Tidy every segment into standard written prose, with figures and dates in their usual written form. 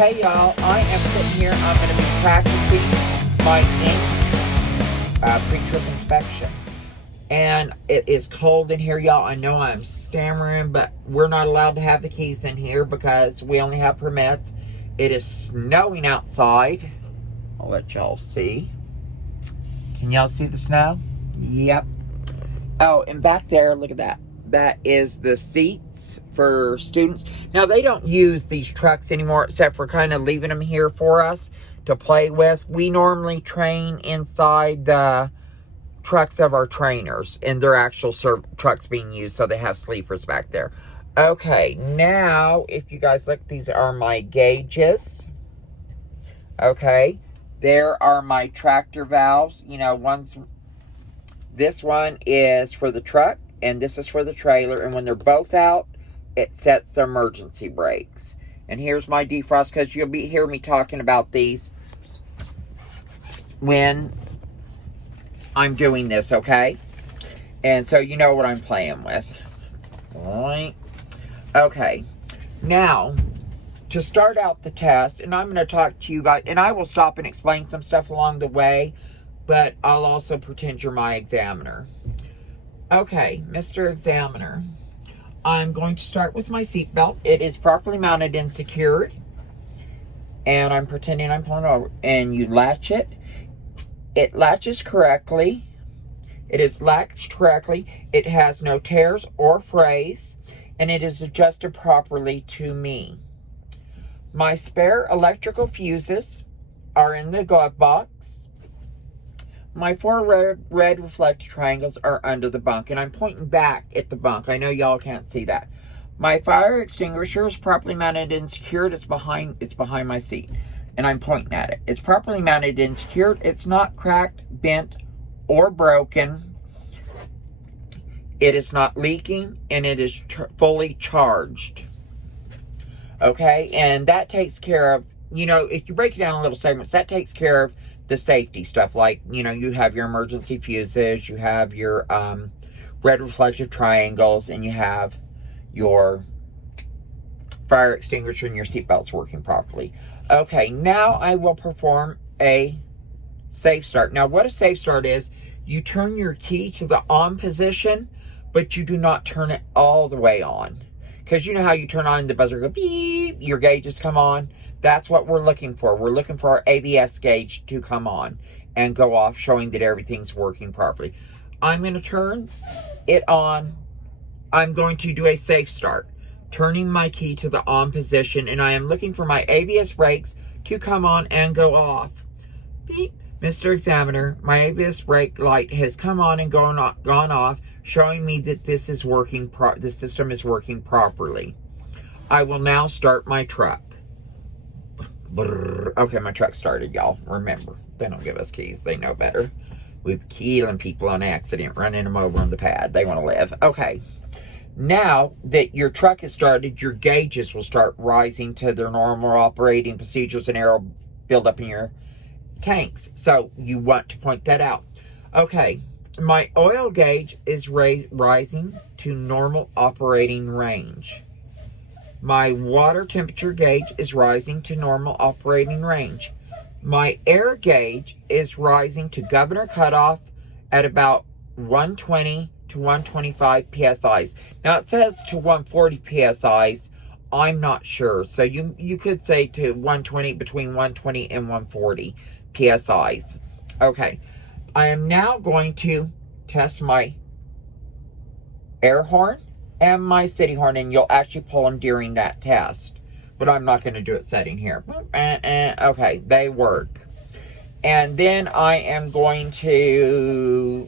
Okay, y'all, I am sitting here. I'm going to be practicing my pre-trip inspection. And it is cold in here, y'all. I know I'm stammering, but we're not allowed to have the keys in here because we only have permits. It is snowing outside. I'll let y'all see. Can y'all see the snow? Yep. Oh, and back there, look at that. That is the seats for students. Now, they don't use these trucks anymore except for kind of leaving them here for us to play with. We normally train inside the trucks of our trainers and their actual trucks being used, so they have sleepers back there. Okay, now, if you guys look, these are my gauges. Okay, there are my tractor valves. You know, this one is for the truck, and this is for the trailer, and when they're both out, it sets the emergency brakes. And here's my defrost, because you'll hear me talking about these when I'm doing this, okay? And so you know what I'm playing with. Alright. Okay. Now, to start out the test, and I'm going to talk to you guys, and I will stop and explain some stuff along the way, but I'll also pretend you're my examiner. Okay, Mr. Examiner, I'm going to start with my seatbelt. It is properly mounted and secured. And I'm pretending I'm pulling over. And you latch it. It latches correctly. It is latched correctly. It has no tears or frays. And it is adjusted properly to me. My spare electrical fuses are in the glove box. My 4 red reflective triangles are under the bunk, and I'm pointing back at the bunk. I know y'all can't see that. My fire extinguisher is properly mounted and secured. It's behind my seat, and I'm pointing at it. It's properly mounted and secured. It's not cracked, bent, or broken. It is not leaking, and it is fully charged. Okay, and that takes care of, you know, if you break it down in little segments, that takes care of the safety stuff, like, you know, you have your emergency fuses, you have your red reflective triangles, and you have your fire extinguisher and your seatbelts working properly. Okay, now I will perform a safe start. Now, what a safe start is, you turn your key to the on position, but you do not turn it all the way on. Because you know how you turn on the buzzer, go beep, your gauges come on. That's what we're looking for. We're looking for our ABS gauge to come on and go off, showing that everything's working properly. I'm going to turn it on. I'm going to do a safe start, turning my key to the on position, and I am looking for my ABS brakes to come on and go off. Beep. Mr. Examiner, my ABS brake light has come on and gone off, showing me that this is working. The system is working properly. I will now start my truck. Okay, my truck started, y'all. Remember, they don't give us keys. They know better. We're killing people on accident, running them over on the pad. They want to live. Okay. Now that your truck is started, your gauges will start rising to their normal operating procedures, and air will build up in your tanks. So you want to point that out. Okay. My oil gauge is rising to normal operating range. My water temperature gauge is rising to normal operating range. My air gauge is rising to governor cutoff at about 120 to 125 psis. Now it says to 140 psis. I'm not sure. So you could say to 120, between 120 and 140 psis. Okay. I am now going to test my air horn and my city horn, and you'll actually pull them during that test. But I'm not going to do it sitting here. Okay, they work. And then I am going to,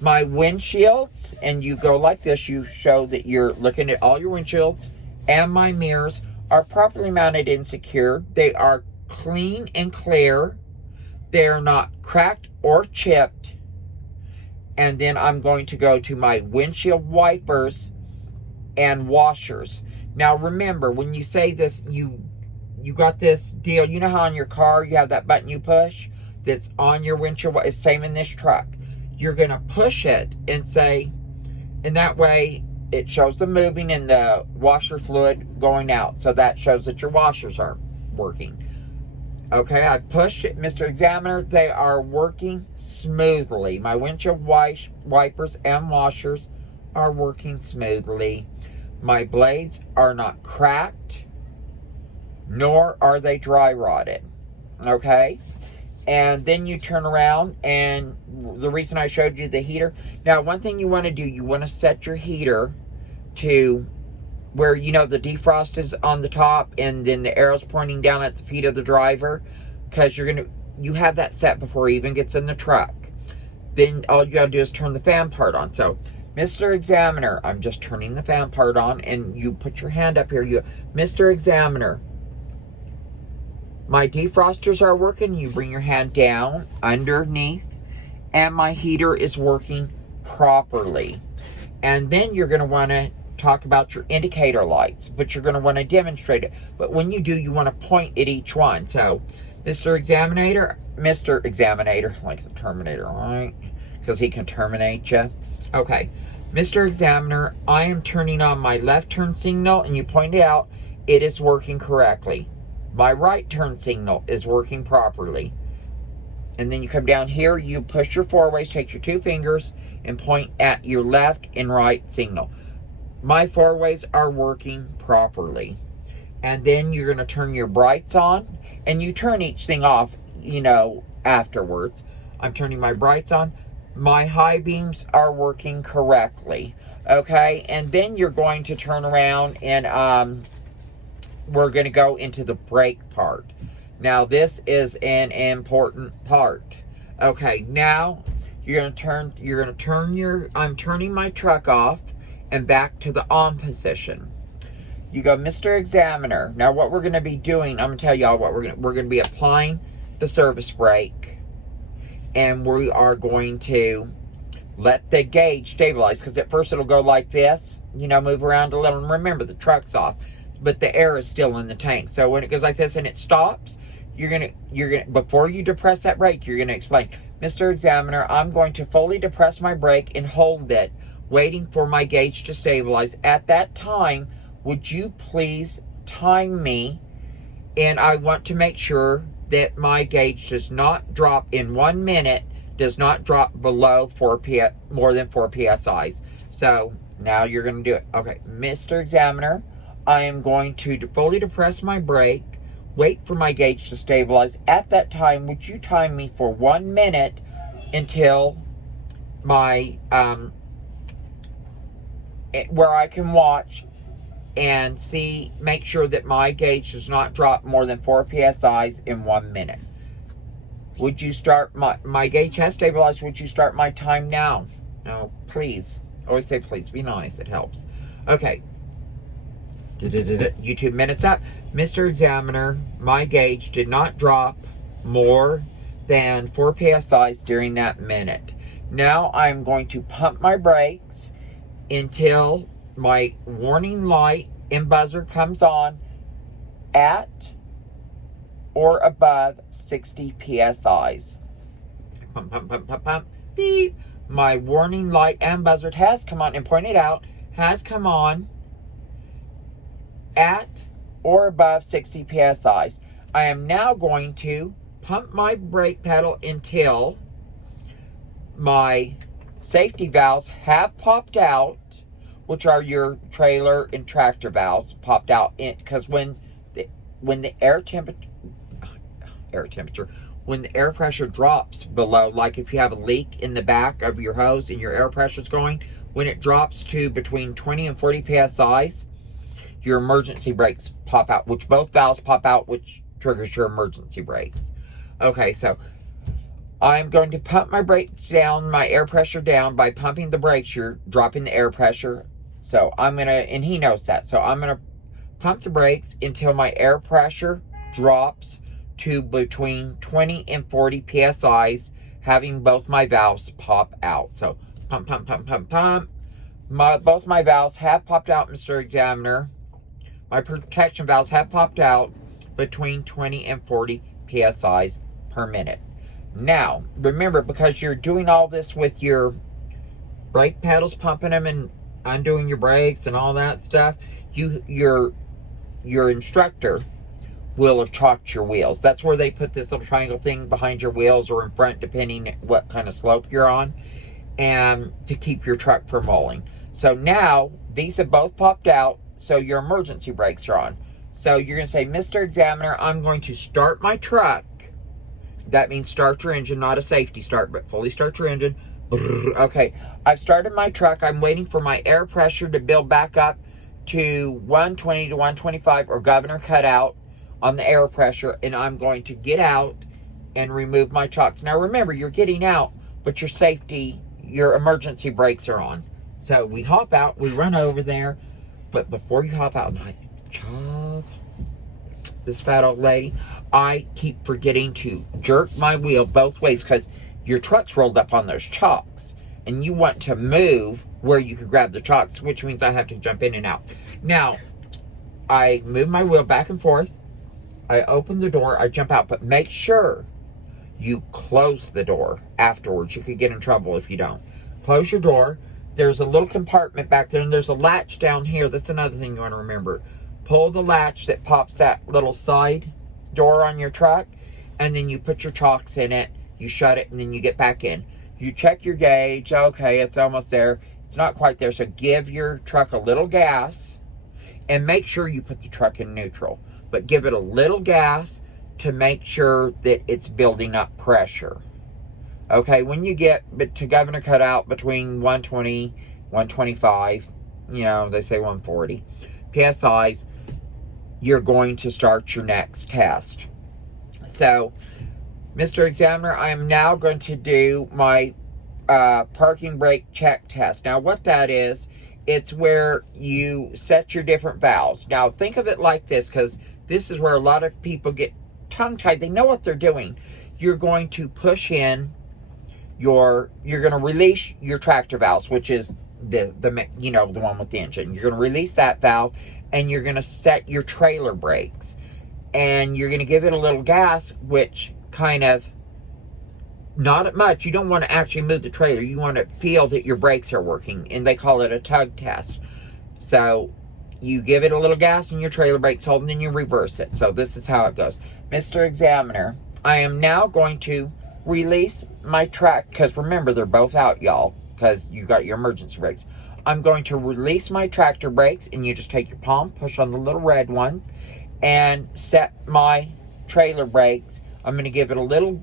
my windshields, and you go like this. You show that you're looking at all your windshields, and my mirrors are properly mounted and secure. They are clean and clear. They're not cracked or chipped. And then I'm going to go to my windshield wipers and washers. Now remember, when you say this, you got this deal. You know how on your car you have that button you push that's on your windshield? It's same in this truck. You're going to push it and say, and that way it shows them moving and the washer fluid going out. So that shows that your washers are working. Okay, I've pushed it, Mr. Examiner. They are working smoothly. My windshield wipers and washers are working smoothly. My blades are not cracked, nor are they dry rotted. Okay? And then you turn around, and the reason I showed you the heater. Now, one thing you want to do, you want to set your heater to where, you know, the defrost is on the top and then the arrow's pointing down at the feet of the driver, because you have that set before he even gets in the truck. Then all you gotta do is turn the fan part on. So, Mr. Examiner, I'm just turning the fan part on, and you put your hand up here. Mr. Examiner, my defrosters are working. You bring your hand down underneath, and my heater is working properly. And then you're going to want to talk about your indicator lights, but you're going to want to demonstrate it. But when you do, you want to point at each one. So, Mr. Examiner, like the Terminator, right? Because he can terminate you. Okay, Mr. Examiner, I am turning on my left turn signal, and you pointed out it is working correctly. My right turn signal is working properly. And then you come down here, you push your four-ways, take your two fingers, and point at your left and right signal. My four-ways are working properly. And then you're going to turn your brights on, and you turn each thing off, you know, afterwards. I'm turning my brights on. My high beams are working correctly. Okay? And then you're going to turn around and, we're going to go into the brake part. Now, this is an important part. Okay, now I'm turning my truck off and back to the on position. You go, Mr. Examiner. Now, what we're going to be doing, I'm going to tell y'all what we're going to be applying the service brake, and we are going to let the gauge stabilize, because at first it'll go like this, you know, move around a little, and remember, the truck's off, but the air is still in the tank. So when it goes like this and it stops, you're gonna before you depress that brake, you're gonna explain, Mr. Examiner, I'm going to fully depress my brake and hold it, waiting for my gauge to stabilize. At that time, would you please time me? And I want to make sure that my gauge does not drop in 1 minute, does not drop below more than 4 psi's. So now you're gonna do it. Okay, Mr. Examiner, I am going to fully depress my brake, wait for my gauge to stabilize. At that time, would you time me for 1 minute until my, where I can watch and see, make sure that my gauge does not drop more than 4 psi's in 1 minute. Would you start, my gauge has stabilized, would you start my time now? No, please. Always say please, be nice, it helps. Okay. YouTube minutes up. Mr. Examiner, my gauge did not drop more than 4 psi's during that minute. Now I'm going to pump my brakes until my warning light and buzzer comes on at or above 60 psi's. Pump, pump, pump, pump, pump, beep. My warning light and buzzer has come on, and pointed out, has come on at or above 60 psi's. I am now going to pump my brake pedal until my safety valves have popped out, which are your trailer and tractor valves popped out, because when the air pressure drops below, like if you have a leak in the back of your hose and your air pressure's going, when it drops to between 20 and 40 psi's, your emergency brakes pop out, which both valves pop out, which triggers your emergency brakes. Okay, so I'm going to pump my brakes down, my air pressure down. By pumping the brakes, you're dropping the air pressure. So I'm going to, and he knows that, so I'm going to pump the brakes until my air pressure drops to between 20 and 40 psi's, having both my valves pop out. So pump, pump, pump, pump, pump. Both my valves have popped out, Mr. Examiner. My protection valves have popped out between 20 and 40 psi's per minute. Now, remember, because you're doing all this with your brake pedals, pumping them and undoing your brakes and all that stuff, your instructor will have chalked your wheels. That's where they put this little triangle thing behind your wheels or in front, depending what kind of slope you're on, and to keep your truck from rolling. So now these have both popped out, so your emergency brakes are on. So you're going to say, Mr. Examiner, I'm going to start my truck. That means start your engine, not a safety start, but fully start your engine. Okay, I've started my truck. I'm waiting for my air pressure to build back up to 120 to 125 or governor cutout on the air pressure, and I'm going to get out and remove my chocks. Now remember, you're getting out, but your safety, your emergency brakes are on. So we hop out, we run over there, but before you hop out, and I jog this fat old lady, I keep forgetting to jerk my wheel both ways because your truck's rolled up on those chocks and you want to move where you can grab the chocks, which means I have to jump in and out. Now, I move my wheel back and forth. I open the door, I jump out, but make sure you close the door afterwards. You could get in trouble if you don't. Close your door. There's a little compartment back there, and there's a latch down here. That's another thing you want to remember. Pull the latch that pops that little side door on your truck, and then you put your chocks in it, you shut it, and then you get back in. You check your gauge. Okay, it's almost there. It's not quite there, so give your truck a little gas, and make sure you put the truck in neutral. But give it a little gas to make sure that it's building up pressure. Okay, when you get to governor cutout between 120, 125, they say 140 PSIs, you're going to start your next test. So, Mr. Examiner, I am now going to do my parking brake check test. Now, what that is, it's where you set your different valves. Now, think of it like this, because this is where a lot of people get tongue-tied. They know what they're doing. You're going to push in you're going to release your tractor valves, which is the one with the engine. You're going to release that valve, and you're going to set your trailer brakes. And you're going to give it a little gas, which kind of, not much. You don't want to actually move the trailer. You want to feel that your brakes are working, and they call it a tug test. So you give it a little gas, and your trailer brakes hold, and then you reverse it. So this is how it goes. Mr. Examiner, I am now going to release my track, because remember, they're both out, y'all, because you got your emergency brakes. I'm going to release my tractor brakes, and you just take your palm, push on the little red one, and set my trailer brakes. I'm going to give it a little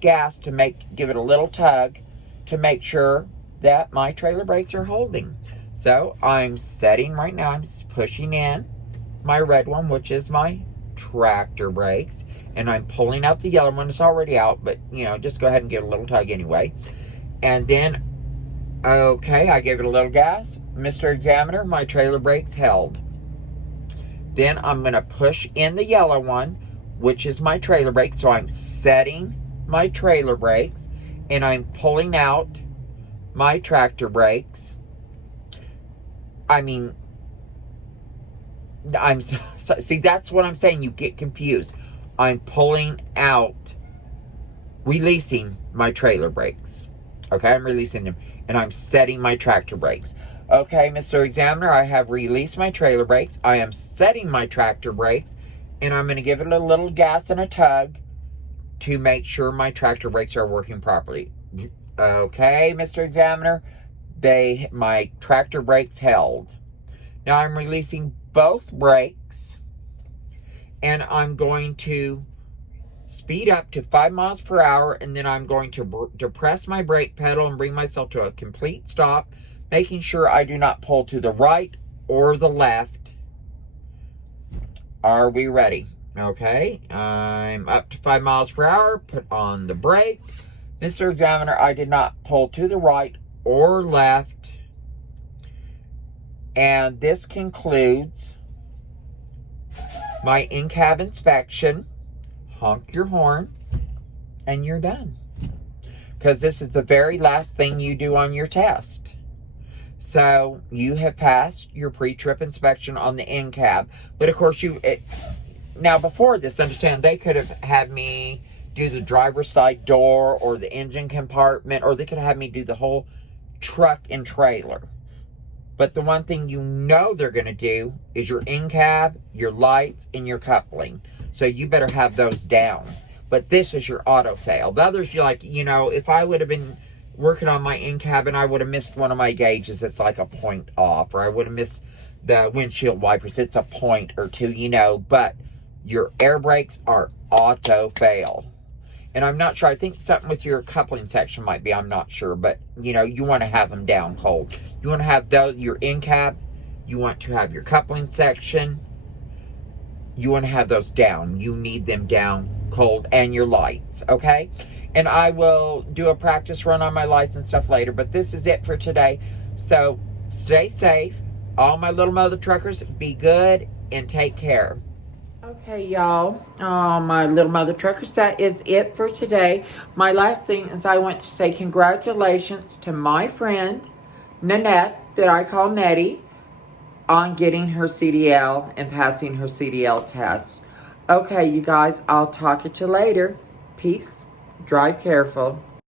gas to give it a little tug to make sure that my trailer brakes are holding. So I'm setting right now, I'm pushing in my red one, which is my tractor brakes, and I'm pulling out the yellow one. It's already out, but just go ahead and give it a little tug anyway. And then, okay, I gave it a little gas. Mr. Examiner, my trailer brakes held. Then I'm going to push in the yellow one, which is my trailer brake. So I'm setting my trailer brakes, and I'm pulling out my tractor brakes. See, that's what I'm saying. You get confused. I'm pulling out, releasing my trailer brakes. Okay, I'm releasing them, and I'm setting my tractor brakes. Okay, Mr. Examiner, I have released my trailer brakes. I am setting my tractor brakes, and I'm going to give it a little gas and a tug to make sure my tractor brakes are working properly. Okay, Mr. Examiner, my tractor brakes held. Now I'm releasing both brakes, and I'm going to speed up to 5 miles per hour, and then I'm going to depress my brake pedal and bring myself to a complete stop, making sure I do not pull to the right or the left. Are we ready? Okay, I'm up to 5 miles per hour. Put on the brake. Mr. Examiner, I did not pull to the right or left. And this concludes my in-cab inspection. Honk your horn, and you're done. Because this is the very last thing you do on your test. So you have passed your pre-trip inspection on the in-cab. But of course, now before this, understand, they could have had me do the driver's side door or the engine compartment, or they could have had me do the whole truck and trailer. But the one thing you know they're going to do is your in-cab, your lights, and your coupling. So you better have those down. But this is your auto fail. The others, you're like, you know, if I would have been working on my in-cab and I would have missed one of my gauges, it's like a point off. Or I would have missed the windshield wipers, it's a point or two, you know. But your air brakes are auto fail. And I'm not sure. I think something with your coupling section might be. I'm not sure. But, you know, you want to have them down cold. You want to have those, your in-cab. You want to have your coupling section. You want to have those down. You need them down cold. And your lights. Okay? And I will do a practice run on my lights and stuff later. But this is it for today. So, stay safe. All my little mother truckers, be good and take care. Okay, y'all. Oh, my little mother truckers, that is it for today. My last thing is I want to say congratulations to my friend, Nanette, that I call Nettie, on getting her CDL and passing her CDL test. Okay, you guys, I'll talk to you later. Peace. Drive careful.